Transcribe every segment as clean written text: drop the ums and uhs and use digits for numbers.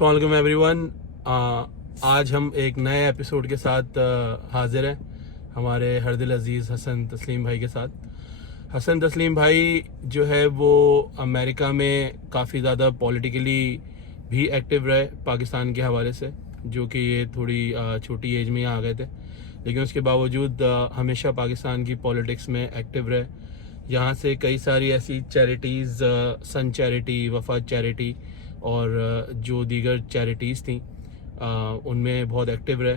अस्सलाम वालेकुम एवरीवन। आज हम एक नए एपिसोड के साथ हाजिर हैं हमारे हरदिल अजीज़ हसन तस्लीम भाई के साथ। हसन तस्लीम भाई जो है वो अमेरिका में काफ़ी ज़्यादा पॉलिटिकली भी एक्टिव रहे पाकिस्तान के हवाले से, जो कि ये थोड़ी छोटी एज में ही आ गए थे, लेकिन उसके बावजूद हमेशा पाकिस्तान की पॉलिटिक्स में एक्टिव रहे। यहाँ से कई सारी ऐसी चैरिटीज़, सन चैरिटी, वफाद चैरिटी और जो दीगर चैरिटीज़ थी उनमें बहुत एक्टिव रहे।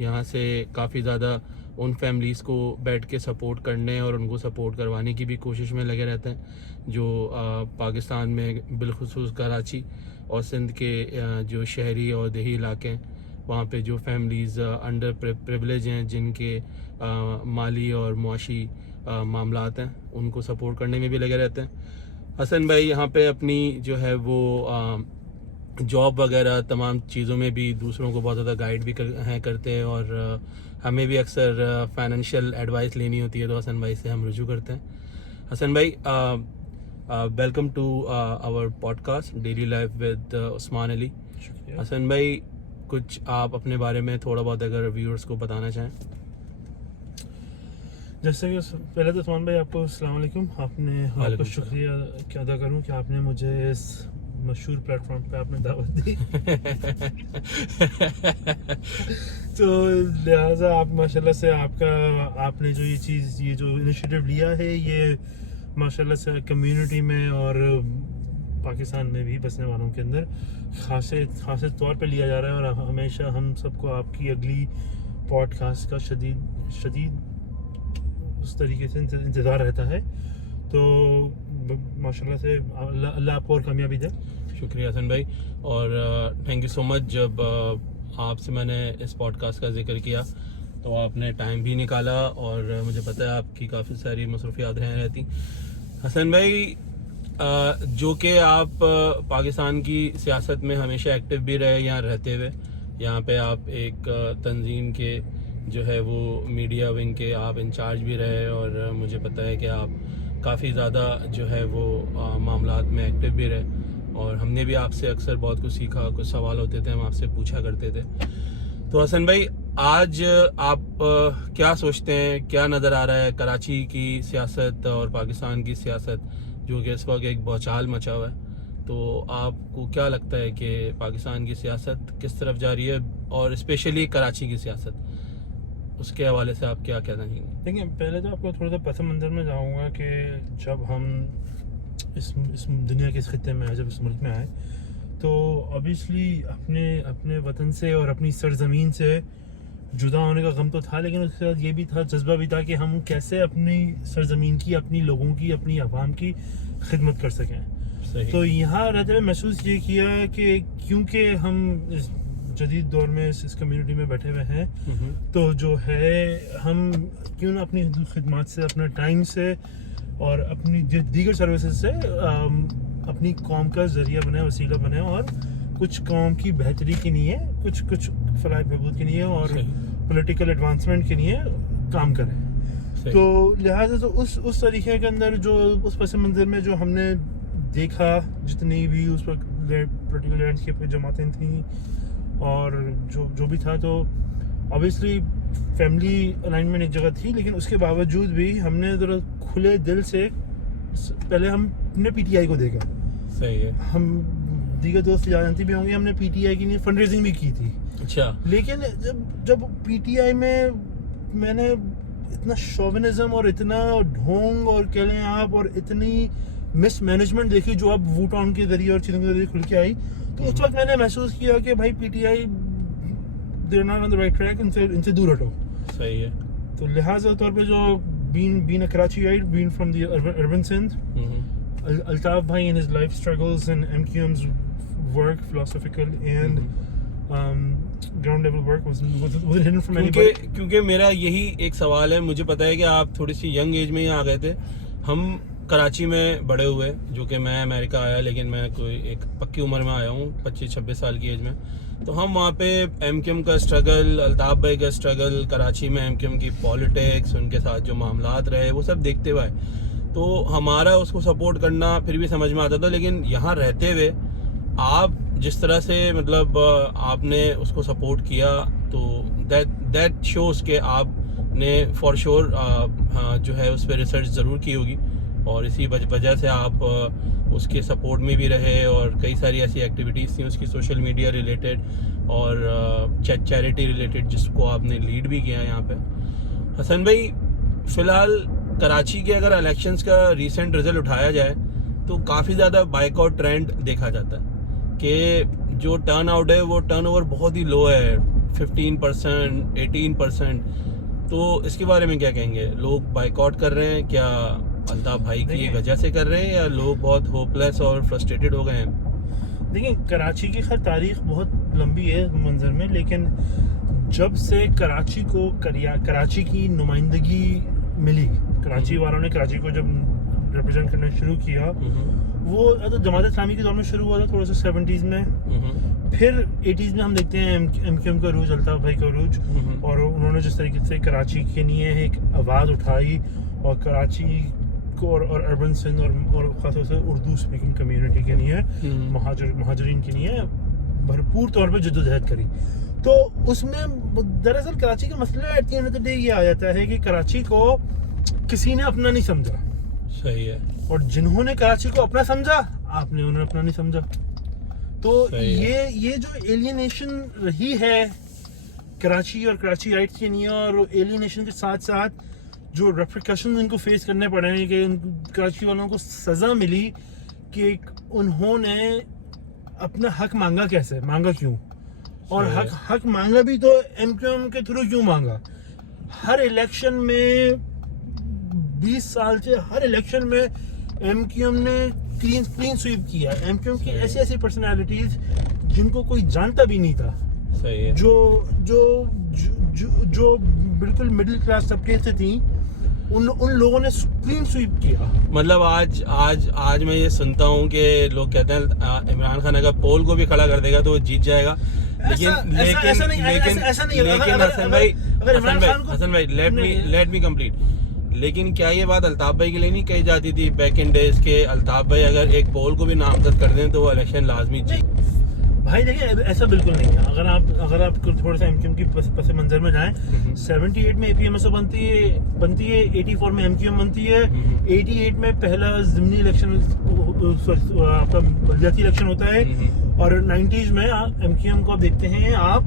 यहाँ से काफ़ी ज़्यादा उन फैमिलीज़ को बैठ के सपोर्ट करने और उनको सपोर्ट करवाने की भी कोशिश में लगे रहते हैं जो पाकिस्तान में बिलखुसूस कराची और सिंध के जो शहरी और देही इलाके हैं वहाँ पे जो फैमिलीज़ अंडर प्रिविलेज हैं, जिनके माली और मुआशी मामलात हैं, उनको सपोर्ट करने में भी लगे रहते हैं। हसन भाई यहाँ पे अपनी जो है वो जॉब वगैरह तमाम चीज़ों में भी दूसरों को बहुत ज़्यादा गाइड भी करते हैं और हमें भी अक्सर फाइनेंशियल एडवाइस लेनी होती है तो हसन भाई से हम रुजू करते हैं। हसन भाई, welcome to our podcast daily life with Usman Ali. Hasan भाई, कुछ आप अपने बारे में थोड़ा बहुत अगर व्यूअर्स को बताना चाहें। जैसे कि पहले तो उस्मान भाई आपको अस्सलाम वालेकुम। आपको शुक्रिया अदा करूं कि आपने मुझे इस मशहूर प्लेटफॉर्म पे आपने दावत दी। तो लिहाजा आप माशाल्लाह से आपने जो ये जो इनिशिएटिव लिया है, ये माशाल्लाह से कम्युनिटी में और पाकिस्तान में भी बसने वालों के अंदर खासे तौर पे लिया जा रहा है और हमेशा हम सबको आपकी अगली पॉडकास्ट का शदीद उस तरीके से इंतज़ार रहता है। तो माशाल्लाह से अल्लाह आपको और कामयाबी दे। शुक्रिया हसन भाई, और थैंक यू सो मच। जब आपसे मैंने इस पॉडकास्ट का जिक्र किया तो आपने टाइम भी निकाला और मुझे पता है आपकी काफ़ी सारी मसरूफियात रहती। हसन भाई, जो कि आप पाकिस्तान की सियासत में हमेशा एक्टिव भी रहे, यहाँ रहते हुए यहाँ पे आप एक तंजीम के जो है वो मीडिया विंग के आप इंचार्ज भी रहे और मुझे पता है कि आप काफ़ी ज़्यादा जो है वो मामलात में एक्टिव भी रहे और हमने भी आपसे अक्सर बहुत कुछ सीखा। कुछ सवाल होते थे, हम आपसे पूछा करते थे। तो हसन भाई, आज आप क्या सोचते हैं, क्या नज़र आ रहा है कराची की सियासत और पाकिस्तान की सियासत, जो कि इस वक्त एक भौचाल मचा हुआ है? तो आपको क्या लगता है कि पाकिस्तान की सियासत किस तरफ जा रही है और स्पेशली कराची की सियासत, उसके हवाले से आप क्या कहना चाहेंगे? देखिए, पहले तो आपको थोड़ा सा पस मंज़र में जाऊँगा कि जब हम इस दुनिया के इस खित्ते में आए, जब इस मुल्क में आए, तो ऑब्वियसली अपने वतन से और अपनी सरजमीन से जुदा होने का गम तो था, लेकिन उसके साथ ये भी था, जज्बा भी था कि हम कैसे अपनी सरजमीन की, अपनी लोगों की, अपनी अवाम की खिदमत कर सकें। तो यहाँ रहते हुए महसूस ये किया कि क्योंकि हम इस जदीद दौर में इस कम्युनिटी में बैठे हुए हैं, तो जो है हम क्यों ना अपनी खिदमत से, अपने टाइम से और अपनी दीगर सर्विसेज से अपनी कौम का जरिया बने, वसीला बने और कुछ कौम की बेहतरी के लिए, कुछ फलाह बहबूद के लिए और पॉलिटिकल एडवांसमेंट के लिए काम करें। तो लिहाजा तो उस तरीके के अंदर जो उस पस मंज़र में जो हमने देखा, जितनी भी उस वक्त पॉलिटिकल लैंडस्केप पे जमातें थी और जो भी था, तो ऑब्वियसली फैमिली अलाइनमेंट एक जगह थी, लेकिन उसके बावजूद भी हमने ज़रा खुले दिल से पहले हमने पीटीआई को देखा। सही है। हम दीगर दोस्त जानते भी होंगे, हमने पीटीआई के लिए फंड रेजिंग भी की थी। अच्छा। लेकिन जब पीटीआई में मैंने इतना शोविनिज्म और इतना ढोंग और कह लें आप और इतनी मिसमैनेजमेंट देखी जो अब वोटाउन के जरिए और चीज़ों के जरिए खुल के आई, तो उस वक्त मैंने महसूस किया कि भाई PTI they are not on the right track, इनसे दूर हटो। सही है। तो लिहाजा तौर पे जो बीन अ कराचीite, been from the urban Sindh, Altaf भाई in his life struggles and MQM's work, philosophical and ground level work wasn't hidden from anybody. क्योंकि मेरा यही एक सवाल है, मुझे पता है कि आप थोड़ी सी यंग एज में ही आ गए थे। हम कराची में बड़े हुए, जो कि मैं अमेरिका आया, लेकिन मैं कोई एक पक्की उम्र में आया हूँ, 25-26 साल की एज में। तो हम वहाँ पे एमक्यूएम का स्ट्रगल, अल्ताफ भाई का स्ट्रगल, कराची में एमक्यूएम की पॉलिटिक्स, उनके साथ जो मामलात रहे, वो सब देखते हुए, तो हमारा उसको सपोर्ट करना फिर भी समझ में आता था। लेकिन यहाँ रहते हुए आप जिस तरह से मतलब आपने उसको सपोर्ट किया, तो दैट शोज़ के आपने फॉर श्योर जो है उस पर रिसर्च ज़रूर की होगी, और इसी वजह से आप उसके सपोर्ट में भी रहे, और कई सारी ऐसी एक्टिविटीज़ थी उसकी सोशल मीडिया रिलेटेड और चैरिटी रिलेटेड, जिसको आपने लीड भी किया यहाँ पे। हसन भाई, फ़िलहाल कराची के अगर इलेक्शंस का रीसेंट रिज़ल्ट उठाया जाए तो काफ़ी ज़्यादा बाइकआउट ट्रेंड देखा जाता है कि जो टर्न आउट है वो टर्नओवर बहुत ही लो है, 15%, 18%। तो इसके बारे में क्या कहेंगे? लोग बाइकआउट कर रहे हैं क्या अल्ताफ भाई की वजह से कर रहे हैं, या लोग बहुत होपलेस और फ्रस्ट्रेटेड हो गए हैं? देखिए, कराची की खैर तारीख बहुत लंबी है मंजर में, लेकिन जब से कराची को कराची की नुमाइंदगी मिली, कराची वालों ने कराची को जब रिप्रेजेंट करना शुरू किया, वो तो जमात इस्लामी के दौर में शुरू हुआ था थोड़ा सा 70s में, फिर 80s में हम देखते हैं MQM का रूज, अल्ताफ भाई का रूज, और उन्होंने जिस तरीके से कराची के लिए एक आवाज़ उठाई और कराची को और अर्बन सिंध और खासतौर से उर्दू स्पीकिंग कम्युनिटी के लिए, महाजरीन के लिए भरपूर तौर पर जद्दोजहद करी। तो उसमें दरअसल कराची का मसला at the end of the day ये आ जाता है कि कराची को किसी ने अपना नहीं समझा। सही है। और जिन्होंने कराची को अपना समझा, आपने उन्हें अपना नहीं समझा। तो ये जो एलियनेशन रही है कराची और कराची राइट्स के लिए, और एलियनेशन के साथ साथ जो रेप्रिकॉशंस इनको फेस करने पड़े हैं कि कराची वालों को सज़ा मिली कि उन्होंने अपना हक मांगा, कैसे मांगा, क्यों, और हक मांगा भी तो MQM के थ्रू क्यों मांगा। हर इलेक्शन में 20 साल से हर इलेक्शन में MQM ने क्लीन स्वीप किया। MQM की ऐसी पर्सनालिटीज जिनको कोई जानता भी नहीं था, सही है, जो बिल्कुल मिडिल क्लास तबके से थी, उन लोगों ने क्लीन स्वीप किया। मतलब आज मैं ये सुनता हूँ कि लोग कहते हैं इमरान खान अगर पोल को भी खड़ा कर देगा तो वो जीत जाएगा, लेकिन हसन भाई लेट मी कंप्लीट। लेकिन क्या ये बात अल्ताफ भाई के लिए नहीं कही जाती थी बैक इन डेज के अल्ताफ भाई अगर एक पोल को भी नामजद कर दें तो वो इलेक्शन लाजमी जीत? भाई देखिए, ऐसा बिल्कुल नहीं है। अगर आप थोड़ा सा MQM की पस मंजर में जाएं, 78 में APMSO बनती है, 84 में MQM बनती है, 88 में पहला ज़िमनी इलेक्शन, आपका बलदियाती इलेक्शन होता है, और 90s में MQM को आप देखते हैं, आप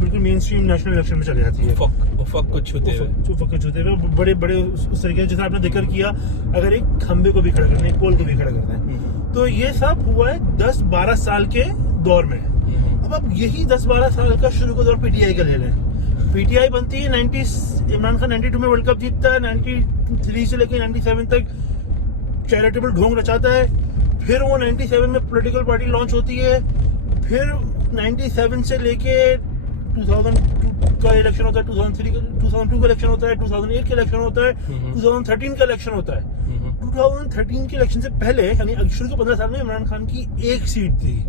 बिल्कुल मेन स्ट्रीम नेशनल इलेक्शन में चले जाती है, उफक को छूते हुए बड़े उस तरीके जैसा आपने जिक्र किया, अगर एक खंबे को भी खड़ा करना है, एक पोल को भी खड़ा करना है। तो ये सब हुआ है 10-12 साल के दौर में। अब यही 10-12 साल का शुरू का दौर PTI का ले लें। PTI बनती है 90s, इमरान खान 92 में वर्ल्ड कप जीतता है, 93 से लेकर 97 तक चैरिटेबल ढोंग रचाता है, फिर वो 97 में पॉलिटिकल पार्टी लॉन्च होती है, फिर 97 से लेके 2002 का इलेक्शन होता है, 2002 का इलेक्शन होता है, 2008 का इलेक्शन होता है, 2013 का इलेक्शन होता है। 2013 के इलेक्शन से पहले, यानी शुरू के 15 साल में इमरान खान की एक सीट थी।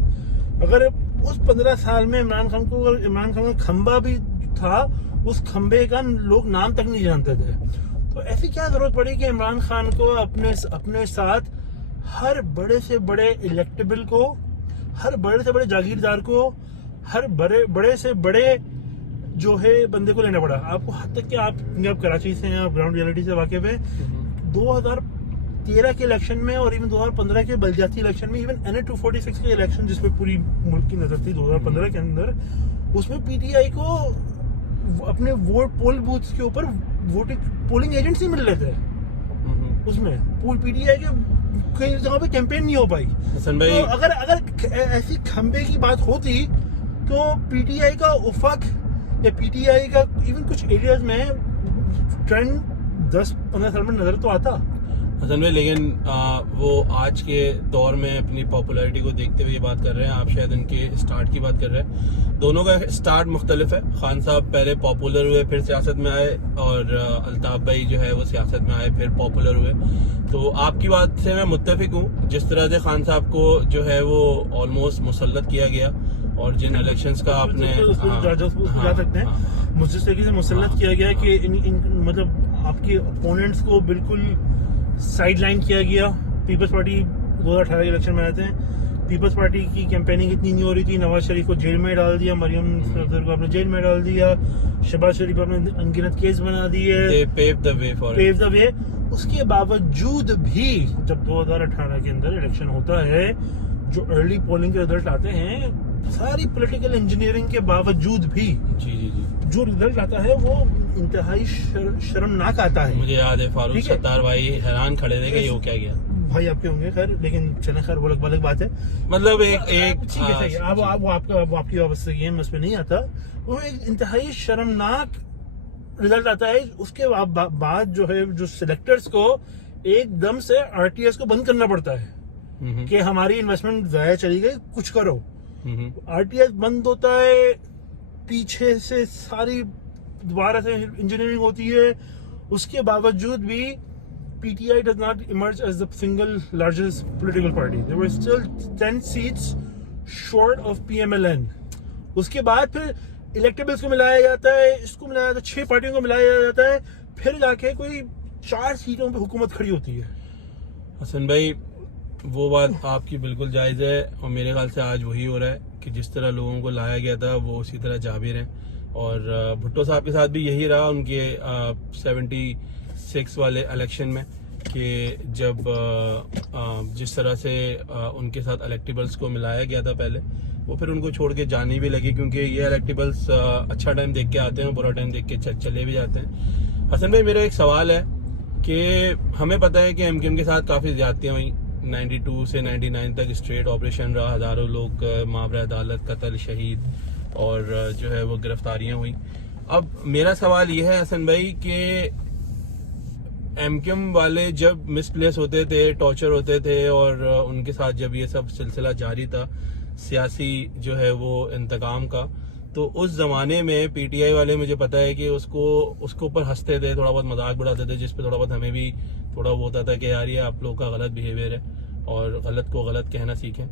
अगर उस 15 साल में इमरान खान का खंबा भी था, उस खंबे का लोग नाम तक नहीं जानते थे। तो ऐसी क्या जरूरत पड़ी कि इमरान खान को अपने साथ हर बड़े से बड़े इलेक्टेबल को, हर बड़े से बड़े जागीरदार को, हर बड़े से बड़े जो है बंदे को लेना पड़ा। आपको हद तक कि आप कराची से हैं, आप ग्राउंड रियलिटी से वाकिफ हैं। 2013 के इलेक्शन में और इवन 2015 के बलदियाती इलेक्शन में, इवन NA 246 के इलेक्शन जिसपे पूरी मुल्क की नजर थी 2015 के अंदर, उसमें PTI को अपने वोट पोल बूथ के ऊपर पोलिंग एजेंट्स ही मिल रहे थे। उसमें PTI के कई जगह पे कैंपेन नहीं हो पाई। तो अगर ऐसी खंबे की बात होती तो PTI का उफक या PTI का इवन कुछ एरियाज में ट्रेंड 10-15 साल में नजर तो आता। हसन भाई, लेकिन वो आज के दौर में अपनी पॉपुलैरिटी को देखते हुए ये बात कर रहे हैं, आप शायद उनके स्टार्ट की बात कर रहे हैं। दोनों का स्टार्ट मुख्तलिफ है। खान साहब पहले पॉपुलर हुए, फिर सियासत में आए, और अल्ताफ भाई जो है वो सियासत में आए, फिर पॉपुलर हुए। तो आपकी बात से मैं मुत्तफिक हूँ। जिस तरह से खान साहब को जो है वो ऑलमोस्ट मुसल्लत किया गया, और जिन इलेक्शंस का आपने जा सकते हैं, मुझे जिस तरीके से मुसल्लत किया गया कि मतलब आपके ओपोनेंट्स को बिल्कुल साइड लाइन किया गया। पीपल्स पार्टी 2018 के इलेक्शन में आए थे, पीपल्स पार्टी की कैंपेनिंग इतनी नहीं हो रही थी, नवाज शरीफ को जेल में डाल दिया, मरियम सफदर को आपने जेल में डाल दिया, शहबाज शरीफ आपने अनगिनत केस बना दिए, पेव द वे। उसके बावजूद भी जब 2018 के अंदर इलेक्शन होता है, जो अर्ली पोलिंग के रिजल्ट आते हैं, सारी पॉलिटिकल इंजीनियरिंग के बावजूद भी जी जो रिजल्ट आता है वो इंतहाई शर्मनाक आता है। मुझे याद है फारूक सत्तार भाई हैरान खड़े थे कि ये क्या गया भाई आपके होंगे, खैर लेकिन चले, खैर वो अलग बात है। मतलब एक ठीक है, सही है, वो आपकी वापस ये मैं उसमें नहीं आता। वो एक इंतहाई शर्मनाक रिजल्ट आता है। उसके बाद जो है, जो सिलेक्टर्स को एकदम से आरटीएस को बंद करना पड़ता है कि हमारी इन्वेस्टमेंट जाया चली गई, कुछ करो। आरटीएस बंद होता है, पीछे से सारी दोबारा से इंजीनियरिंग होती है। उसके बावजूद भी PTI does not emerge as the single largest political party. There were still 10 seats short of PMLN. उसके बाद फिर इलेक्टेबल्स को मिलाया जाता है, इसको मिलाया जाता है, 6 पार्टियों को मिलाया जाता है, फिर जाके कोई 4 सीटों पे हुकूमत खड़ी होती है। हसन भाई, वो बात आपकी बिल्कुल जायज़ है, और मेरे ख्याल से आज वही हो रहा है कि जिस तरह लोगों को लाया गया था वो उसी तरह जा भी रहे हैं। और भुट्टो साहब के साथ भी यही रहा उनके 76 वाले इलेक्शन में, कि जब जिस तरह से उनके साथ इलेक्टेबल्स को मिलाया गया था पहले, वो फिर उनको छोड़ के जाने भी लगी, क्योंकि ये इलेक्टेबल्स अच्छा टाइम देख के आते हैं, बुरा टाइम देख के चले भी जाते हैं। हसन भाई, मेरा एक सवाल है कि हमें पता है कि एमकेएम के साथ काफ़ी ज़्यादतियाँ हुई, 92 से 99 तक स्ट्रेट ऑपरेशन रहा, हज़ारों लोग मावरा अदालत, कत्ल, शहीद और जो है वो गिरफ्तारियाँ हुई। अब मेरा सवाल ये है हसन भाई कि एमकेएम वाले जब मिसप्लेस होते थे, टॉर्चर होते थे, और उनके साथ जब ये सब सिलसिला जारी था सियासी जो है वो इंतकाम का, तो उस जमाने में पीटीआई वाले, मुझे पता है कि उसको ऊपर हंसते थे, थोड़ा बहुत मजाक बढ़ाते थे, जिस पे थोड़ा बहुत हमें भी थोड़ा वो होता था कि यार ये आप लोगों का गलत बिहेवियर है और गलत को गलत कहना सीखें।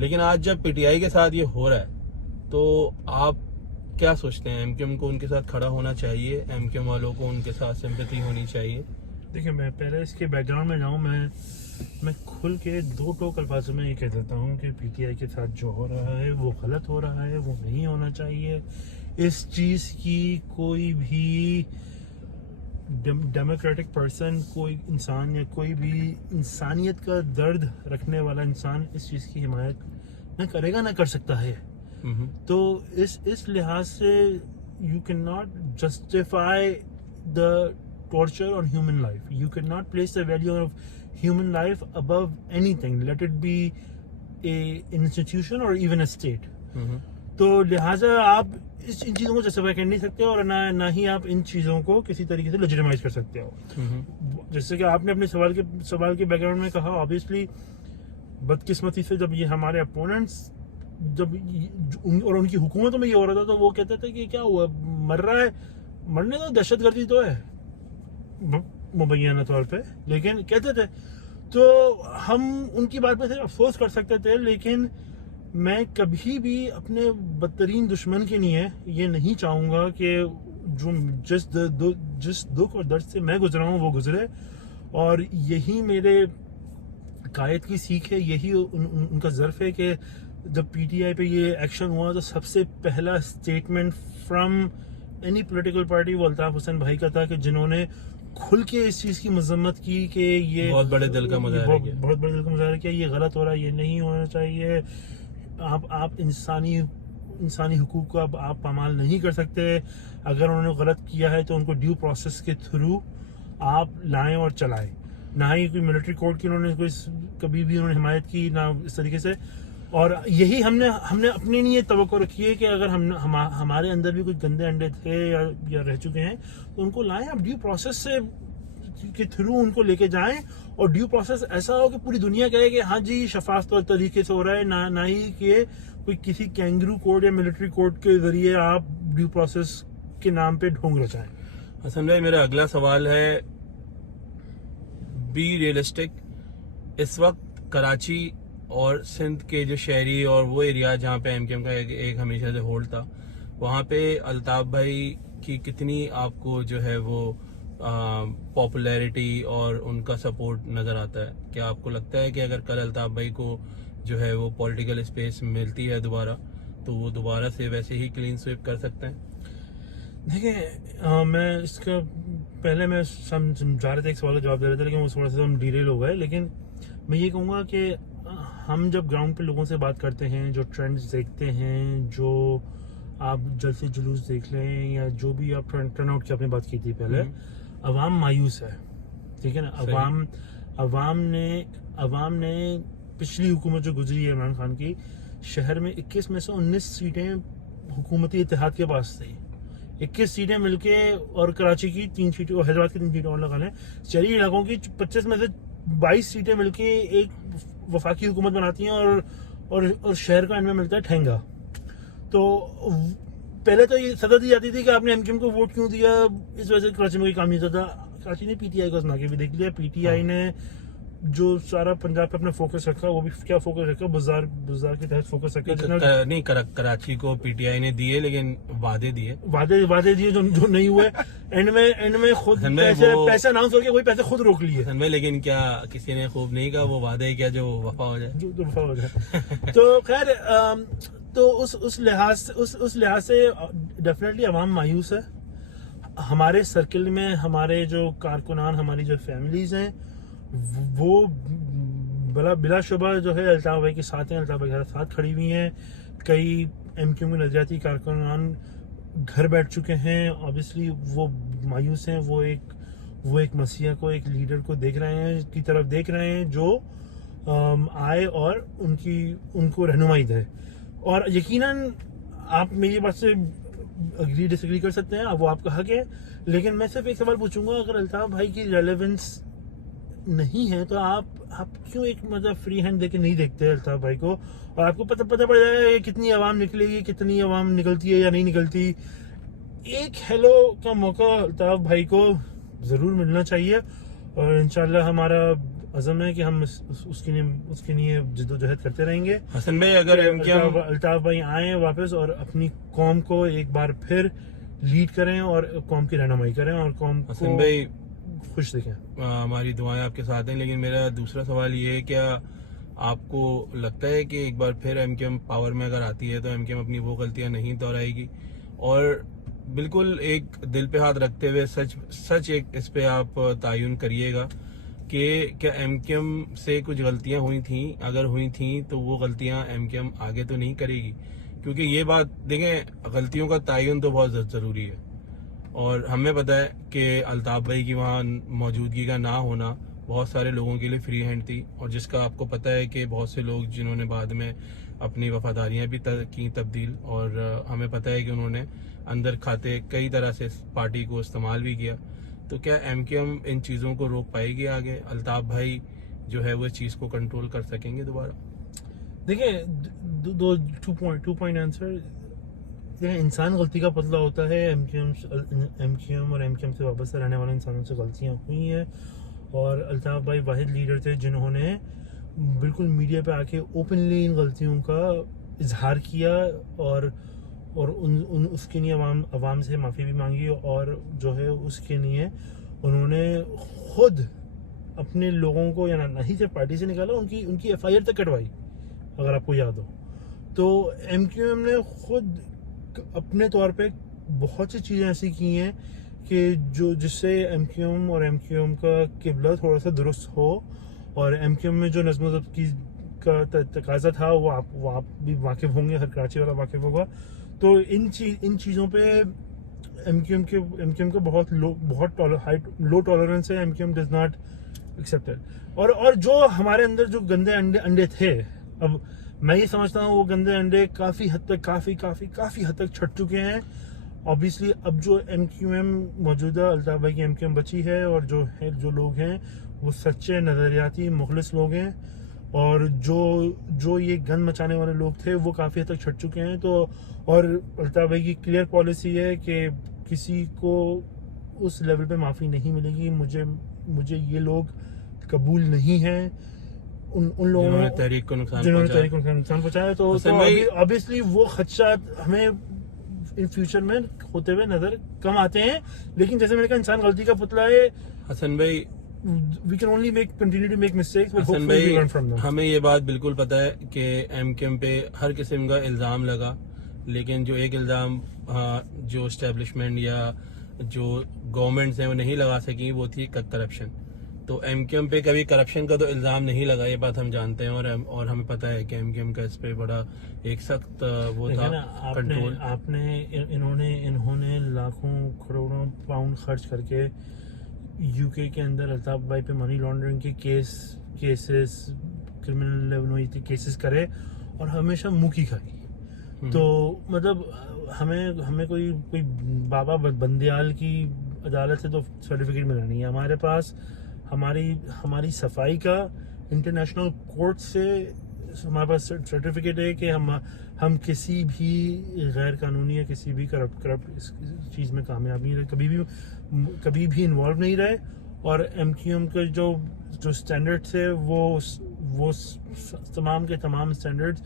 लेकिन आज जब पीटीआई के साथ ये हो रहा है, तो आप क्या सोचते हैं? एमकेएम को उनके साथ खड़ा होना चाहिए? एमकेएम वालों को उनके साथ सिंपैथी होनी चाहिए? देखिए, मैं पहले इसके बैकग्राउंड में जाऊं, मैं खुल के 2 टोक अल्फाजों में ये कह देता हूं कि पीटीआई के साथ जो हो रहा है वो गलत हो रहा है, वो नहीं होना चाहिए। इस चीज़ की कोई भी डेमोक्रेटिक पर्सन, कोई इंसान या कोई भी इंसानियत का दर्द रखने वाला इंसान इस चीज़ की हिमायत न करेगा, ना कर सकता है। तो इस लिहाज से you can not justify the torture on human life. You cannot place the value of human life above anything, let it be an institution or even a state. तो लिहाजा आप इन चीज़ों को जस्टिफाई कर नहीं सकते, और ना ही आप इन चीज़ों को किसी तरीके से लेजिटिमाइज कर सकते हो। जैसे कि आपने अपने सवाल के बैकग्राउंड में कहा, ऑब्वियसली बदकिस्मती से जब ये हमारे अपोनेंट्स और उनकी हुकूमतों में ये हो रहा था, तो वो कहते थे कि क्या हुआ, मर रहा है, मरने तो दहशतगर्दी तो है मुबैना तौर पे, लेकिन कहते थे। तो हम उनकी बात पे सिर्फ अफसोस कर सकते थे, लेकिन मैं कभी भी अपने बदतरीन दुश्मन के लिए ये नहीं चाहूँगा कि जिस दुख और दर्द से मैं गुजरा हूँ वो गुजरे। और यही मेरे कायद की सीख है, यही उनका ज़र्फ है कि जब पीटीआई पे ये एक्शन हुआ, तो सबसे पहला statement from any political party वो अल्ताफ हुसैन भाई का था, कि जिन्होंने खुल के इस चीज़ की मजम्मत की कि ये बहुत बड़े दिल का मुजाहरा किया, ये गलत हो रहा है, ये नहीं होना चाहिए। आप इंसानी हुकूक को आप पामाल नहीं कर सकते। अगर उन्होंने गलत किया है तो उनको ड्यू प्रोसेस के थ्रू आप लाएं और चलाएं। ना ही कोई मिलिट्री कोर्ट की उन्होंने कभी भी उन्होंने हिमायत की, ना इस तरीके से। और यही हमने अपने लिए तवक्को रखी है कि अगर हमारे अंदर भी कुछ गंदे अंडे थे या रह चुके हैं, तो उनको लाएं, आप ड्यू प्रोसेस से के थ्रू उनको लेके जाएं, और ड्यू प्रोसेस ऐसा हो कि पूरी दुनिया कहे कि हाँ जी शफाफ तरीके से हो रहा है, ना ही कि कोई किसी कैंगरू कोर्ट या मिलिट्री कोर्ट के जरिए आप ड्यू प्रोसेस के नाम पे ढोंग रचाएं। हसन भाई, मेरा अगला सवाल है, बी रियलिस्टिक। इस वक्त कराची और सिंध के जो शहरी और वो एरिया जहाँ पे एमकेएम का एक हमेशा से होल्ड था, वहाँ पे अल्ताफ भाई की कितनी आपको जो है वो पॉपुलैरिटी और उनका सपोर्ट नज़र आता है? क्या आपको लगता है कि अगर कल अल्ताफ भाई को जो है वो पॉलिटिकल स्पेस मिलती है दोबारा, तो वो दोबारा से वैसे ही क्लीन स्वीप कर सकते हैं? देखिए, मैं इसका पहले मैं समझा रहे थे, एक सवाल का जवाब दे रहे थे, लेकिन वो थोड़ा सा हम डीरेल हो गए। लेकिन मैं ये कहूँगा कि हम जब ग्राउंड पे लोगों से बात करते हैं, जो ट्रेंड्स देखते हैं, जो आप जलसे जुलूस देख लें या जो भी आप टर्न आउट की आपने बात की थी पहले, अवाम मायूस है, ठीक है ना। अवाम ने पिछली हुकूमत जो गुजरी है इमरान खान की, शहर में 21 में से 19 सीटें हुकूमती इत्तेहाद के पास थी। 21 सीटें मिलके, और कराची की 3 सीटें और हैदराबाद की 3 सीटें और लगा लें, शहरी इलाकों की 25 में से 22 सीटें मिलके एक वफाकी हुकूमत बनाती हैं, और शहर का इनमें मिलता है ठेंगा। तो पहले तो ये सजा दी जाती थी कि आपने एमक्यूएम को वोट क्यों दिया, इस वजह से कराची में कोई काम नहीं होता था। कराची ने पीटीआई को आजमा के भी देख लिया। पीटीआई ने जो सारा पंजाब पे अपना फोकस रखा, वो भी क्या फोकस रखा, बुजार के तहत फोकस रखा। नहीं, कराची को पीटीआई ने दिए, लेकिन वादे दिए दिए जो नहीं हुए। एंड में खुद पैसे अनाउंस करके वही पैसे खुद रोक लिए। लेकिन क्या किसी ने खूब नहीं कहा, वो वादे क्या जो वफा हो जाए, जो वफा हो जाए। तो खैर, तो उस लिहाज से डेफिनेटली अवाम मायूस है। हमारे सर्किल में हमारे जो कारकुनान, हमारी जो फैमिलीज हैं, वो बिलाशुबा जो है अल्ताफ भाई के साथ हैं, अल्ताफ भाई के साथ खड़ी हुई हैं। कई एमक्यू में नजरियाती कारकुनान घर बैठ चुके हैं। ऑब्वियसली वो मायूस हैं। वो एक मसीहा को, एक लीडर को देख रहे हैं, की तरफ देख रहे हैं जो आए और उनको रहनुमाई दे। और यकीनन आप मेरी बात से अग्री डिसएग्री कर सकते हैं, वो आपका हक है। लेकिन मैं सिर्फ एक सवाल पूछूंगा, अगर अल्ताफ भाई की रेलेवेंस नहीं है तो आप क्यों एक मतलब फ्री हैंड देके नहीं देखते अल्ताफ भाई को, और आपको पता पड़ जाएगा कितनी आवाम निकलेगी, कितनी आवाम निकलती है या नहीं निकलती। एक हेलो का मौका अल्ताफ भाई को जरूर मिलना चाहिए, और इंशाल्लाह हमारा अज़म है कि हम उसके लिए जिद्दोजहद करते रहेंगे। हसन भाई, अगर अल्ताफ भाई आए वापस और अपनी कौम को एक बार फिर लीड करें और कौम की रहनुमाई करें और कौम हसन भाई खुश देखें, हमारी दुआएं आपके साथ हैं। लेकिन मेरा दूसरा सवाल ये है, क्या आपको लगता है कि एक बार फिर एमक्यूएम पावर में अगर आती है तो एमक्यूएम अपनी वो गलतियां नहीं दोहराएगी? और बिल्कुल एक दिल पे हाथ रखते हुए सच एक इस पे आप तायुन करिएगा कि क्या एमक्यूएम से कुछ गलतियां हुई थी? अगर हुई थी तो वो गलतियां एमक्यूएम आगे तो नहीं करेगी, क्योंकि ये बात देखें, गलतियों का तायुन तो बहुत जरूरी है। और हमें पता है कि अल्ताफ भाई की वहाँ मौजूदगी का ना होना बहुत सारे लोगों के लिए फ्री हैंड थी, और जिसका आपको पता है कि बहुत से लोग जिन्होंने बाद में अपनी वफादारियां भी की तब्दील, और हमें पता है कि उन्होंने अंदर खाते कई तरह से पार्टी को इस्तेमाल भी किया। तो क्या एमक्यूएम इन चीज़ों को रोक पाएगी आगे? अल्ताफ भाई जो है वो इस चीज़ को कंट्रोल कर सकेंगे दोबारा? देखिए, टू पॉइंट आंसर। इंसान गलती का पुतला होता है। एमक्यूएम और एमक्यूएम से वापस रहने वाले इंसानों से गलतियां हुई हैं, और अल्ताफ भाई वाहिद लीडर थे जिन्होंने बिल्कुल मीडिया पे आके ओपनली इन गलतियों का इजहार किया, और उसके लिए अवाम से माफ़ी भी मांगी, और जो है उसके लिए उन्होंने खुद अपने लोगों को या नहीं सिर्फ पार्टी से निकाला, उनकी FIR तक कटवाई, अगर आपको याद हो। तो एमक्यूएम ने खुद अपने तौर पे बहुत सी चीज़ें ऐसी की हैं कि जिससे एमक्यूएम और एमक्यूएम का किबला थोड़ा सा दुरुस्त हो, और एमक्यूएम में जो नज़्म ज़ब्त की का तकाजा था वो आप भी वाकिफ होंगे, हर कराची वाला वाकिफ होगा। तो इन चीज़ों पे एमक्यूएम का बहुत लो टॉलरेंस है। MQM does not accept it. और जो हमारे अंदर जो गंदे अंडे थे, अब मैं ये समझता हूँ वो गंदे अंडे काफ़ी हद तक छट चुके हैं। ऑब्वियसली अब जो एमक्यूएम मौजूदा अल्ताफ भाई की एमक्यूएम बची है, और जो लोग हैं वो सच्चे नज़रियाती मुखलिस लोग हैं, और जो ये गंद मचाने वाले लोग थे वो काफ़ी हद तक छट चुके हैं। तो और अल्ताफ भाई की क्लियर पॉलिसी है कि किसी को उस लेवल पे माफ़ी नहीं मिलेगी। मुझे ये लोग कबूल नहीं हैं, उन लोगों जिन्होंने तहरीक को नुकसान पहुंचाया। तो ऑब्वियसली वो खदशात हमें इन फ्यूचर में होते हुए नजर कम आते हैं। लेकिन जैसे मैंने कहा, इंसान गलती का पुतला है। हसन भाई, we can only continue to make mistakes, but Hasan hopefully we भाई, learn from them. हमें ये बात बिल्कुल पता है कि एमकेएम पे हर किस्म का इल्ज़ाम लगा, लेकिन जो एक इल्ज़ाम जो एस्टेब्लिशमेंट या जो गवर्नमेंट्स हैं वो नहीं लगा सकी, वो थी करप्शन। तो एमकेएम पे कभी करप्शन का तो इल्ज़ाम नहीं लगा, ये बात हम जानते हैं, और हमें पता है कि एमकेएम का इस पे बड़ा एक सख्त वो था कंट्रोल। इन्होंने लाखों करोड़ों पाउंड खर्च करके यूके के अंदर अल्ताफ भाई पे मनी लॉन्ड्रिंग के केसेस क्रिमिनल लेवल केसेस करे और हमेशा मुंह की खाई। तो मतलब हमें कोई बाबा बंदियाल की अदालत से तो सर्टिफिकेट मिला नहीं है। हमारे पास हमारी सफाई का इंटरनेशनल कोर्ट से हमारे पास सर्टिफिकेट है कि हम किसी भी गैर कानूनी या किसी भी करप्ट इस चीज़ में कामयाब नहीं रहे, कभी भी इन्वॉल्व नहीं रहे। और एमक्यूएम के जो स्टैंडर्ड्स है वो तमाम के तमाम स्टैंडर्ड्स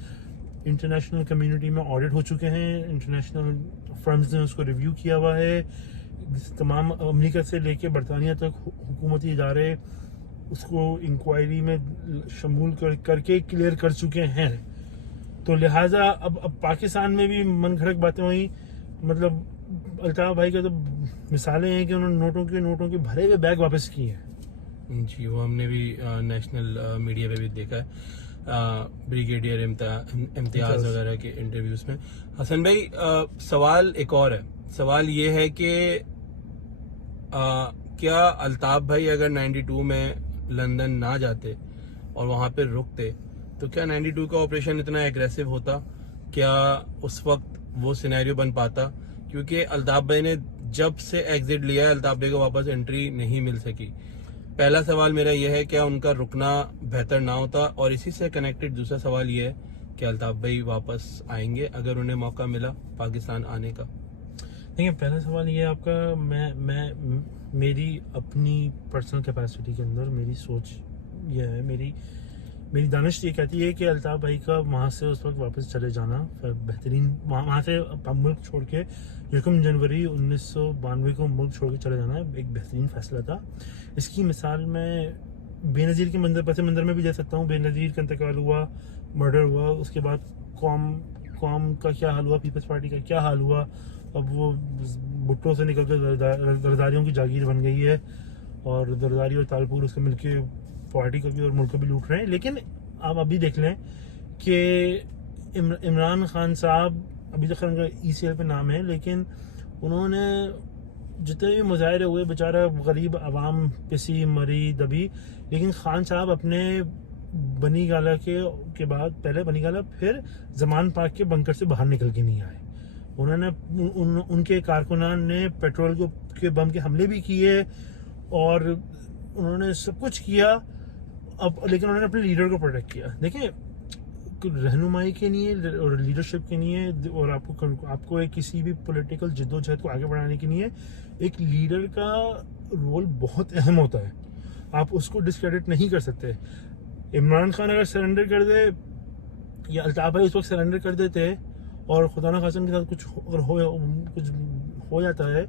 इंटरनेशनल कम्युनिटी में ऑडिट हो चुके हैं, इंटरनेशनल फर्म्स ने उसको रिव्यू किया हुआ है। तमाम अमेरिका से लेके बरतानिया तक हुकूमती इदारे उसको इंक्वायरी में शमूल करके क्लियर कर चुके हैं। तो लिहाजा अब पाकिस्तान में भी मन घड़क बातें हुई। मतलब अल्ताफ भाई का तो मिसालें हैं कि उन्होंने नोटों के भरे हुए बैग वापस किए हैं। जी, वो हमने भी नेशनल मीडिया पे भी देखा है, ब्रिगेडियर इम्तियाज वगैरह के इंटरव्यूज में। हसन भाई, सवाल एक और है। सवाल ये है कि क्या अल्ताफ भाई अगर 92 में लंदन ना जाते और वहाँ पे रुकते, तो क्या 92 का ऑपरेशन इतना एग्रेसिव होता? क्या उस वक्त वो सिनेरियो बन पाता? क्योंकि अल्ताफ भाई ने जब से एग्जिट लिया है, अल्ताफ भाई को वापस एंट्री नहीं मिल सकी। पहला सवाल मेरा यह है, क्या उनका रुकना बेहतर ना होता? और इसी से कनेक्टेड दूसरा सवाल ये है कि अल्ताफ भाई वापस आएंगे अगर उन्हें मौका मिला पाकिस्तान आने का? देखिए, पहला सवाल ये आपका, मैं मेरी अपनी पर्सनल कैपेसिटी के अंदर मेरी सोच ये है, मेरी दानिश ये कहती है कि अल्ताफ भाई का वहाँ से उस वक्त वापस चले जाना बेहतरीन, वहाँ से मुल्क छोड़ के 1 जनवरी 1992 को मुल्क छोड़ के चले जाना एक बेहतरीन फैसला था। इसकी मिसाल मैं बेनज़ीर के पस मंज़र में भी दे सकता हूँ। बेनज़ीर का इंतकाल हुआ, मर्डर हुआ, उसके बाद कौम का क्या हाल हुआ, पीपल्स पार्टी का क्या हाल हुआ। अब वो भुट्टो से निकल कर दरदारियों की जागीर बन गई है, और दरदारी और तालपुर उसके मिलके पार्टी को भी और मुल्क को भी लूट रहे हैं। लेकिन आप अभी देख लें कि इमरान खान साहब, अभी तक उनका ECL पे नाम है, लेकिन उन्होंने जितने भी मुजाहरे हुए, बेचारा गरीब आवाम पिसी मरी दबी, लेकिन खान साहब अपने बनी गाला के बाद, पहले बनी गाला फिर जमान पार्क के बंकर से बाहर निकल के नहीं आए। उन्होंने उनके कारकुनान ने पेट्रोल के बम के हमले भी किए और उन्होंने सब कुछ किया, लेकिन उन्होंने अपने लीडर को प्रोटेक्ट किया। देखिए, रहनुमाई के लिए और लीडरशिप के लिए, और आपको एक किसी भी पॉलिटिकल जिद्दोजहद को आगे बढ़ाने के लिए एक लीडर का रोल बहुत अहम होता है। आप उसको डिस्क्रेडिट नहीं कर सकते। इमरान खान अगर सरेंडर कर दे, या अल्ताफ भाई उस वक्त सरेंडर कर देते और खुदा न खासन के साथ कुछ हो जाता है,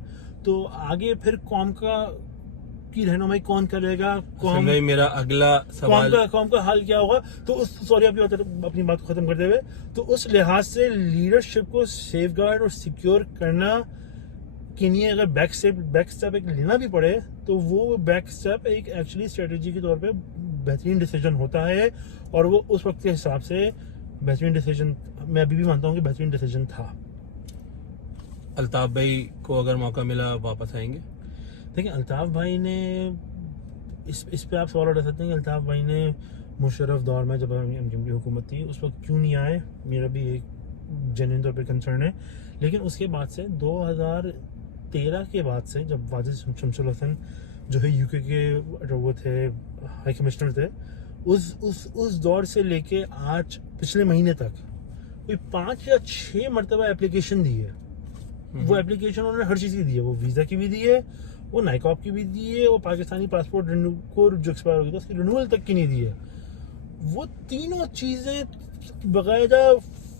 तो आगे फिर कौम की रहनुमाई कौन करेगा? मेरा अगला सवाल, कौम का हाल क्या होगा? तो अपनी बात को खत्म करते हुए, तो उस लिहाज से लीडरशिप को सेफगार्ड और सिक्योर करना के लिए अगर बैक स्टेप एक लेना भी पड़े, तो वो बैक स्टेप एक एक्चुअली स्ट्रेटेजी के तौर पे बेहतरीन डिसीजन होता है, और वो उस वक्त के हिसाब से बेहतरीन डिसीजन, मैं अभी भी मानता हूँ कि बेहतरीन डिसीजन था। अल्ताफ भाई को अगर मौका मिला वापस आएंगे? देखिए, अल्ताफ भाई ने इस पे आप सवाल उठा सकते हैं कि अल्ताफ भाई ने मुशर्रफ दौर में, जब एमक्यूएम की हुकूमत थी, उस वक्त क्यों नहीं आए? मेरा भी एक जेन्युइन तौर पे कंसर्न है। लेकिन उसके बाद से 2013 के बाद से, जब वाजिद शमसुल हसन जो है यूके के वो थे हाई कमिश्नर थे, उस दौर से लेके आज पिछले महीने तक कोई 5 या 6 मरतबा एप्लीकेशन दी है। वो एप्लीकेशन उन्होंने हर चीज़ की दी है। वो वीज़ा की भी दी है, वो नाइकॉप की भी दी है, वो पाकिस्तानी पासपोर्ट को जो एक्सपायर हो गया था उसकी रिन्यूअल तक की नहीं दी है। वो तीनों चीज़ें बाकायदा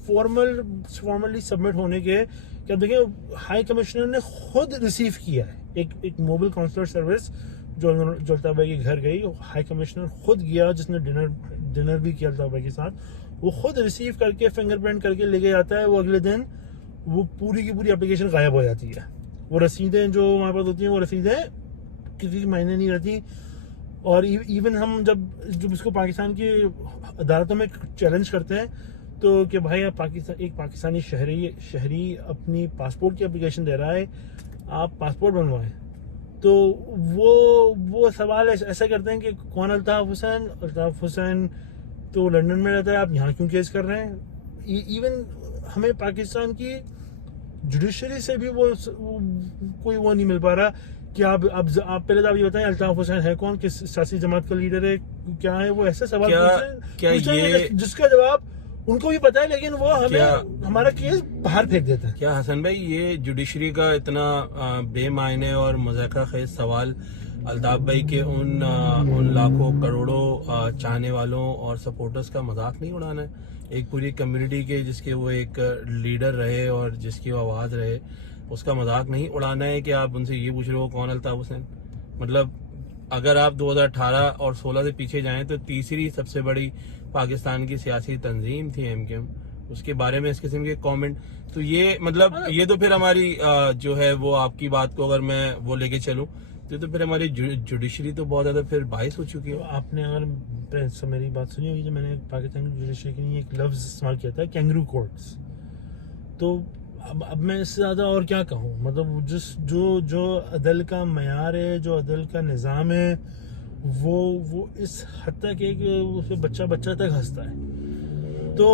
फॉर्मली सबमिट होने के, क्या देखिए, हाई कमिश्नर ने खुद रिसीव किया है एक मोबाइल काउंसलर सर्विस जो अल्ताफ भाई के घर गई, हाई कमिश्नर खुद गया, जिसने डिनर भी किया अल्ताफ भाई के साथ, वो खुद रिसीव करके फिंगरप्रिंट करके लेके जाता है। वो अगले दिन वो पूरी की पूरी एप्लीकेशन गायब हो जाती है। वो रसीदें जो हमारे पास होती हैं, वो रसीदें किसी के मायने नहीं रहती। और इवन हम जब इसको पाकिस्तान की अदालतों में चैलेंज करते हैं, तो कि भाई आप पाकिस्तानी शहरी अपनी पासपोर्ट की एप्लीकेशन दे रहा है, आप पासपोर्ट बनवाएं, तो वो सवाल ऐसा करते हैं कि कौन अल्ताफ हुसैन तो लंदन में रहता है, आप यहाँ क्यों केस कर रहे हैं। इवन हमें पाकिस्तान की जुडिशरी से भी वो कोई वो नहीं मिल पा रहा कि आप पहले तो आप ये बताएं अल्ताफ हुसैन है कौन, किस सियासी जमात का लीडर है, क्या है। वो ऐसे सवाल पूछते जिसका जवाब उनको भी पता है, लेकिन वो हमें हमारा केस बाहर फेंक देता है। क्या हसन भाई ये जुडिशरी का इतना बेमायने और मज़ाक़ा खेज सवाल अल्ताफ भाई के उन लाखों करोड़ों चाहने वालों और सपोर्टर्स का मजाक नहीं उड़ाना है? एक पूरी कम्युनिटी के जिसके वो एक लीडर रहे और जिसकी वो आवाज़ रहे, उसका मजाक नहीं उड़ाना है कि आप उनसे ये पूछ रहे हो कौन अल्ताफ हुसैन। मतलब अगर आप 2018 और 16 से पीछे जाएं तो तीसरी सबसे बड़ी पाकिस्तान की सियासी तंजीम थी एमकेएम, उसके बारे में इस किस्म के कमेंट, तो ये मतलब ये तो फिर हमारी जो है वो आपकी बात को अगर मैं वो लेके चलूं तो फिर हमारी जुडिशरी तो बहुत ज्यादा फिर बाइस हो चुकी है। आपने अगर मेरी बात सुनी होगी, जो मैंने पाकिस्तान की जुडिशरी के लिए एक लफ्ज इस्तेमाल किया था, कैंगरू कोर्ट्स। तो अब मैं इससे ज्यादा और क्या कहूँ, मतलब जो अदल का मयार है, जो अदल का निज़ाम है, वो इस हद तक है कि उसे बच्चा तक हंसता है। तो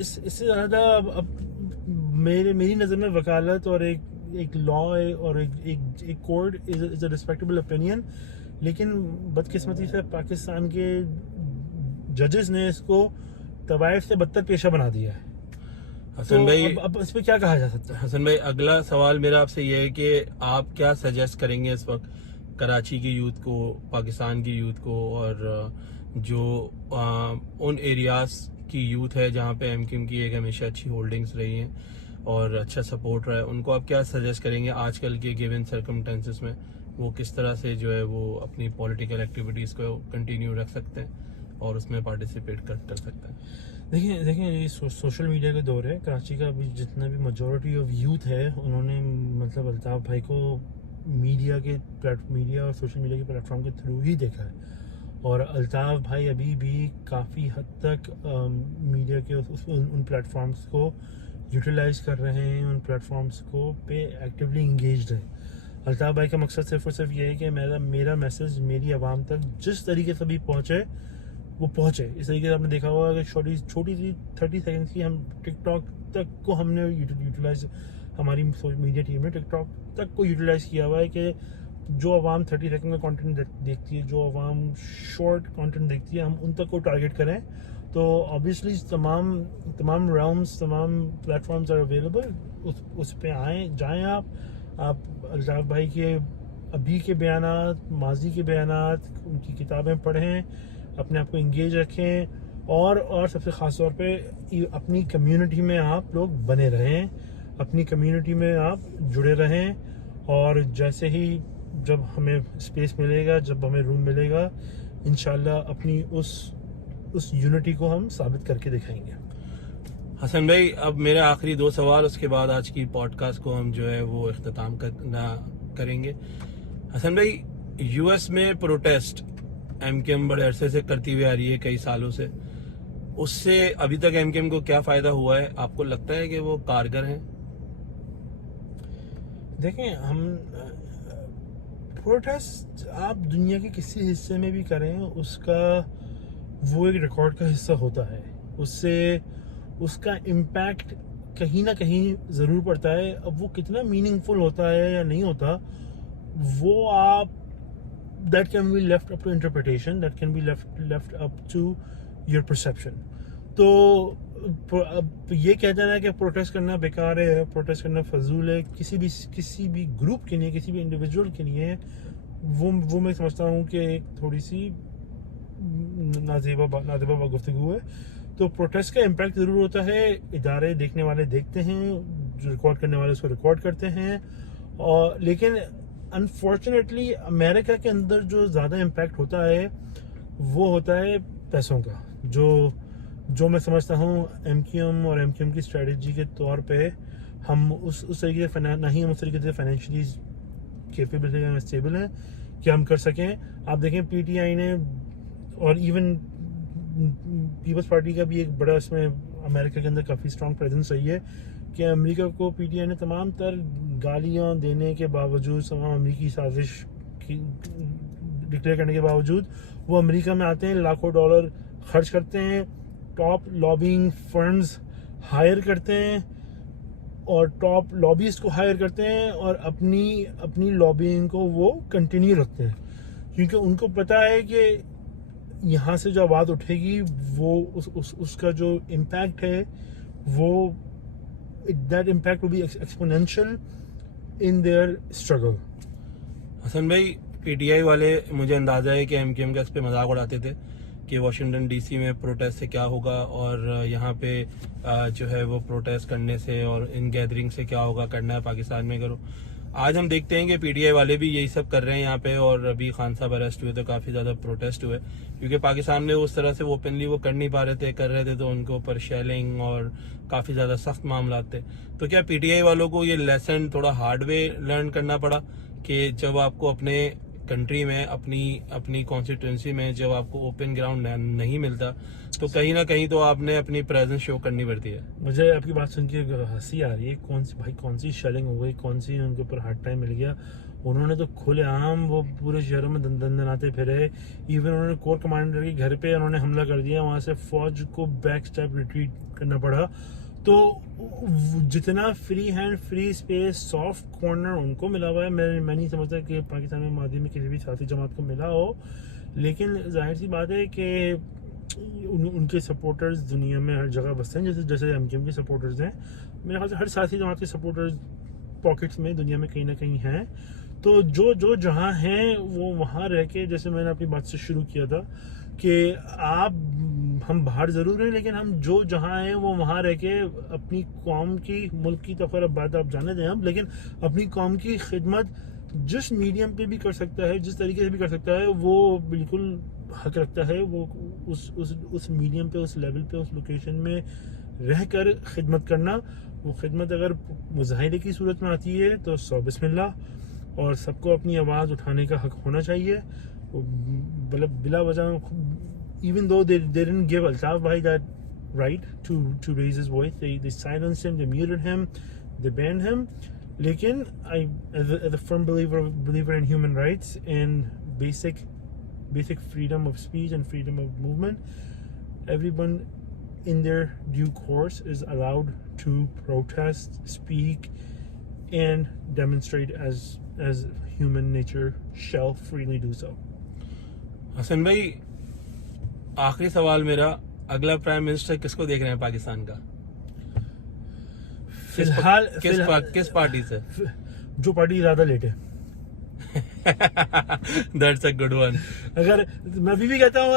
इससे ज़्यादा अब मेरी नज़र में वकालत और एक लॉ है और एक court is a respectable opinion, लेकिन बदकिस्मती से पाकिस्तान के जजेस ने इसको तवाइफ से बदतर पेशा बना दिया है। हसन भाई अब इस पे क्या कहा जा सकता है? हसन भाई अगला सवाल मेरा आपसे ये है कि आप क्या सजेस्ट करेंगे इस वक्त कराची की यूथ को, पाकिस्तान की यूथ को, और जो उन एरियाज की यूथ है जहाँ पे एमकेएम की एक हमेशा अच्छी होल्डिंग्स रही हैं और अच्छा सपोर्ट रहा है, उनको आप क्या सजेस्ट करेंगे आजकल के गिवन सर्कमस्टेंसेस में वो किस तरह से जो है वो अपनी पॉलिटिकल एक्टिविटीज़ को कंटिन्यू रख सकते हैं और उसमें पार्टिसिपेट कर सकते हैं? देखिए ये सोशल मीडिया का दौर है। कराची का अभी जितना भी मेजॉरिटी ऑफ यूथ है, उन्होंने मतलब अल्ताफ भाई को मीडिया और सोशल मीडिया के प्लेटफॉर्म के थ्रू ही देखा है। और अल्ताफ भाई अभी भी काफ़ी हद तक मीडिया के उन प्लेटफॉर्म्स को यूटिलाइज कर रहे हैं, उन प्लेटफॉर्म्स को पे एक्टिवली इंगेज्ड है। अल्ताफ भाई का मकसद सिर्फ और सिर्फ ये है कि मेरा मैसेज मेरी आवाम तक जिस तरीके से भी पहुँचे वो पहुँचे। इस तरीके से आपने देखा होगा कि छोटी सी 30 सेकंड्स की हम टिकटॉक तक को हमने यूटिलाइज, हमारी मीडिया टीम ने टिकटॉक तक को यूटिलाइज किया हुआ है कि जो आवाम 30 सेकंड का कंटेंट देखती है, जो आवाम शॉर्ट कंटेंट देखती है, हम उन तक को टारगेट करें। तो ऑब्वियसली तमाम राउंड्स, तमाम प्लेटफॉर्म्स आर अवेलेबल, उस पे जाएं आप अल्ताफ भाई के अभी के बयानात, माजी के बयानात, उनकी किताबें पढ़ें, अपने आप को इंगेज रखें और सबसे ख़ास तौर पे अपनी कम्युनिटी में आप लोग बने रहें, अपनी कम्युनिटी में आप जुड़े रहें। और जैसे ही जब हमें स्पेस मिलेगा, जब हमें रूम मिलेगा, इंशाल्लाह अपनी उस यूनिटी को हम साबित करके दिखाएंगे। हसन भाई अब मेरे आखिरी 2 सवाल, उसके बाद आज की पॉडकास्ट को हम जो है वो इख्तिताम करेंगे। हसन भाई यूएस में प्रोटेस्ट एमकेएम बड़े अरसे से करती हुई आ रही है, कई सालों से, उससे अभी तक एमकेएम को क्या फायदा हुआ है? आपको लगता है कि वो कारगर हैं? देखें, हम प्रोटेस्ट आप दुनिया के किसी हिस्से में भी करें, उसका वो एक रिकॉर्ड का हिस्सा होता है, उससे उसका इम्पैक्ट कहीं ना कहीं ज़रूर पड़ता है। अब वो कितना मीनिंगफुल होता है या नहीं होता, वो आप that can be left up to interpretation, that can be left up to your perception. तो अब ये कह देना है कि प्रोटेस्ट करना बेकार है, प्रोटेस्ट करना फजूल है, किसी भी ग्रुप के लिए, किसी भी इंडिविजुअल के लिए, वो मैं समझता हूँ कि एक थोड़ी सी नाजेबा गुफ्तगू है। तो प्रोटेस्ट का इम्पैक्ट ज़रूर होता है, इदारे देखने वाले देखते हैं, जो रिकॉर्ड करने वाले उसको रिकॉर्ड करते हैं, और लेकिन अनफॉर्चुनेटली अमेरिका के अंदर जो ज़्यादा इम्पैक्ट होता है वो होता है पैसों का, जो मैं समझता हूँ MQM और MQM की स्ट्रेटजी के तौर पे हम उस तरीके से ना ही हम उस तरीके से फाइनेंशियली केपेबल हैं, स्टेबल हैं कि हम कर सकें। आप देखें PTI ने और इवन पीपल्स पार्टी का भी एक बड़ा इसमें अमेरिका के अंदर काफ़ी स्ट्रॉन्ग प्रेजेंस रही है कि अमेरिका को PTI ने तमाम तर गालियाँ देने के बावजूद, तमाम अमेरिकी साजिश की डिक्लेयर करने के बावजूद वो अमेरिका में आते हैं, लाखों डॉलर खर्च करते हैं, टॉप लॉबिंग फर्म्स हायर करते हैं और टॉप लॉबिस्ट को हायर करते हैं और अपनी लॉबिंग को वो कंटिन्यू रखते हैं, क्योंकि उनको पता है कि यहाँ से जो आवाज़ उठेगी वो उसका जो इम्पैक्ट है वो that impact will be exponential in their struggle. Hasan भाई, PTI वाले मुझे अंदाजा है कि MQM का इस पे मजाक उड़ाते थे कि वाशिंगटन DC में प्रोटेस्ट से क्या होगा और यहाँ पे जो है वो प्रोटेस्ट करने से और इन गैदरिंग से क्या होगा, करना है पाकिस्तान में करो। आज हम देखते हैं कि PTI वाले भी यही सब कर रहे हैं यहाँ पे, और अभी खान साहब अरेस्ट हुए तो काफ़ी ज़्यादा प्रोटेस्ट हुए क्योंकि पाकिस्तान में उस तरह से वो ओपनली वो कर नहीं पा रहे थे, कर रहे थे तो उनके ऊपर शेलिंग और काफ़ी ज़्यादा सख्त मामला थे। तो क्या PTI वालों को ये लेसन थोड़ा हार्ड वे लर्न करना पड़ा कि जब आपको अपने कंट्री में अपनी कॉन्स्टिट्यूंसी में जब आपको ओपन ग्राउंड नहीं मिलता तो कहीं ना कहीं तो आपने अपनी प्रेजेंस शो करनी पड़ती है। मुझे आपकी बात सुन के हंसी आ रही है, कौन सी शेलिंग हो गई, कौन सी उनके ऊपर हार्ड टाइम मिल गया। उन्होंने तो खुलेआम वो पूरे शहरों में दंदनाते फिरे, इवन उन्होंने कोर कमांडर के घर पे उन्होंने हमला कर दिया, वहां से फौज को बैक स्टेप रिट्रीट करना पड़ा। तो जितना free hand, free space, soft corner उनको मिला हुआ है, मैं नहीं समझता कि पाकिस्तान में मादी में किसी भी सियासी जमात को मिला हो, लेकिन जाहिर सी बात है कि उनके सपोर्टर्स दुनिया में हर जगह बसते हैं, जैसे MQM के सपोर्टर्स हैं। मेरे ख्याल से हर सियासी जमात के सपोर्टर्स पॉकेट्स में दुनिया में कहीं ना कहीं हैं। तो जो जहाँ हैं वो वहाँ रह के, जैसे मैंने अपनी बात से शुरू किया था कि हम बाहर ज़रूर हैं लेकिन हम जो जहाँ हैं वो वहाँ रह के अपनी कौम की, मुल्क की तो खैर अब बात आप जाने दें हम, लेकिन अपनी कौम की खिदमत जिस मीडियम पे भी कर सकता है, जिस तरीके से भी कर सकता है, वो बिल्कुल हक रखता है वो उस मीडियम पे, उस लेवल पे, उस लोकेशन में रह कर खिदमत करना। वो खिदमत अगर मुजाहिदे की सूरत में आती है तो सौ बिस्मिल्लाह, और सबको अपनी आवाज़ उठाने का हक होना चाहिए। मतलब बिला वजह, even though they didn't give Altaf Bhai that right to raise his voice, they silenced him, they muted him, they banned him. Lekin as a firm believer in human rights and basic freedom of speech and freedom of movement, everyone in their due course is allowed to protest, speak and demonstrate as human nature shall freely do so. Hasan भाई, आखिरी सवाल मेरा, अगला prime minister किसको देख रहे हैं पाकिस्तान का? फिलहाल किस पार्टी से? जो पार्टी ज्यादा लेट है। That's a good one. अगर मैं अभी भी कहता हूँ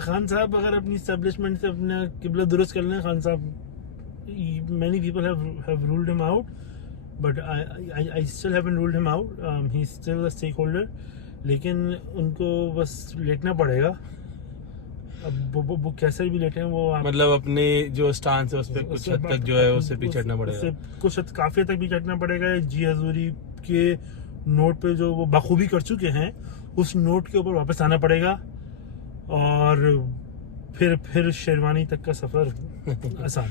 खान साहब अगर अपनी एस्टेब्लिशमेंट से अपना किबला दुरुस्त कर लें, खान साहब, many people have ruled him out, but I still haven't ruled him out. He's still a stakeholder, लेकिन उनको बस लेटना पड़ेगा। अब वो कैसे भी लेटे हैं वो मतलब अपनी जो स्टांस है उस पर कुछ हद तक जो है उससे पीछे पड़ेगा, कुछ काफी तक भी चढ़ना पड़ेगा। जी हजूरी के नोट पे जो वो बखूबी कर चुके हैं उस नोट के ऊपर वापस आना पड़ेगा, और फिर शेरवानी तक का सफर आसान।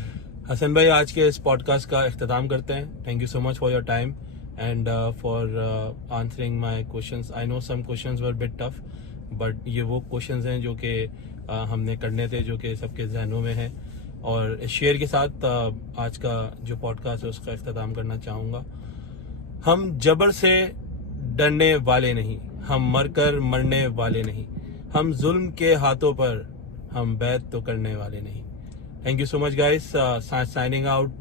हसन भाई, आज के इस पॉडकास्ट का इख्तिताम करते हैं। Thank you so much for your time and for answering my questions. I know some questions were bit tough, but ये वो क्वेश्चंस हैं जो कि हमने करने थे, जो कि सबके जहनों में है। और इस शेयर के साथ आज का जो पॉडकास्ट है उसका इख्तिताम करना चाहूँगा। हम जबर से डरने वाले नहीं, हम मरकर मरने वाले नहीं, हम जुल्म के हाथों पर हम बैत तो करने वाले नहीं। Thank you so much guys, signing out,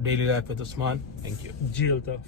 daily life with Usman. Thank you. जी अल्ताफ।